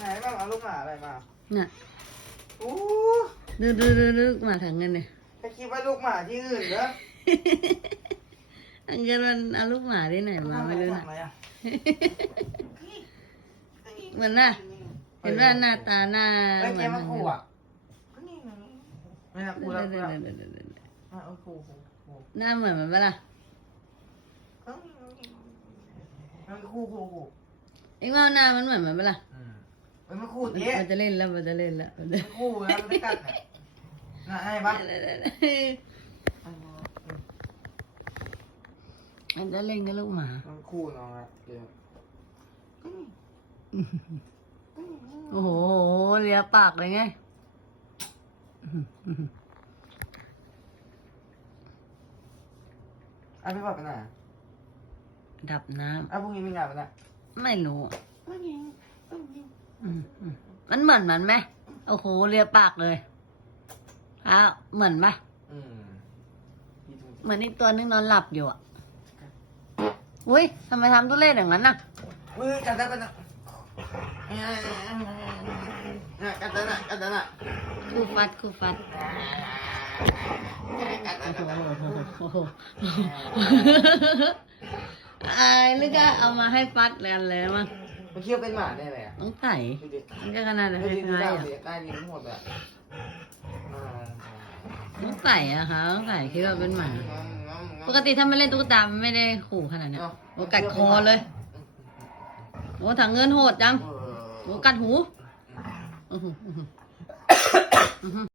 ไหนบ้างเอาลูกหมาอะไรมาน่ะโอ้ดูดูดูดูมาถังเงินเนี่ยจะคิดว่าลูกหมาที่อื่นเหรออังเกินมันเอาลูกหมาที่ไหนมาไม่รู้ทำนะอะไรอะเหมือนน่ะเห็นว่าหน้าตาหน้าไม่เหมืเกอนมมันถังขู่เงินอะไม่นะขู่แล้วขู่แล้วอะเอาขู่ขู่ขู่หน้าเหมือนมันปะล่ะมันขู่ขู่ขู่เอ็งว่าหน้ามันเหมือนมันปะล่ะอื มมันไม่ขู่มันเจ๊มันจะเล่นแล้วมันจะเล่นแล้วมันจะมันขู่แล้วมันไม่กัดเนี่ยน่ะไอ้บ้ามันจะเล่นกับลูกหมามันขู่น้องอะเดี๋ยวโอ้โหเลียปากเลยไงอะพี่บอกไปไหนดับน้อะพรุ่งนี้มีงานไปไหนำไม่รู้อะอื มอืมมันเหมือนมันไหมโอ้โหเลียปากเลยอ้าวเหมือนปะอืมพี่ดูเหมือนอีกตัวนึงนอนหลับอยู่อะอุ้ยทำไมทำทุเรศอย่างนั้นน่ะอุ้ยกัดได้ปะนะเนี่ยกัดได้น่ะกัดได้น่ะคู่ฟัดคู่ฟัดกัดได้กัดได้โอ้โหอายหรือก็เอามาให้ฟัดแล้วแล้วมั้ง มันเคี้ยวเป็นหมาได้เลยอะต้องใส่ดูดิมันก็ขนาดนั้นดูดิดูคล้ายดาวๆอะดิใต้ดินทั้งหมดอะอ่าต้องใส่อะค่ะต้องใส่คิดว่าเป็นหมา ปกติถ้าไม่เล่นตุ๊กตามันไม่ได้ขู่ขนาดเนี้ยโอ้กัดคอเลยโอ้ถังเงินโหดจังเออโอ้กัดหู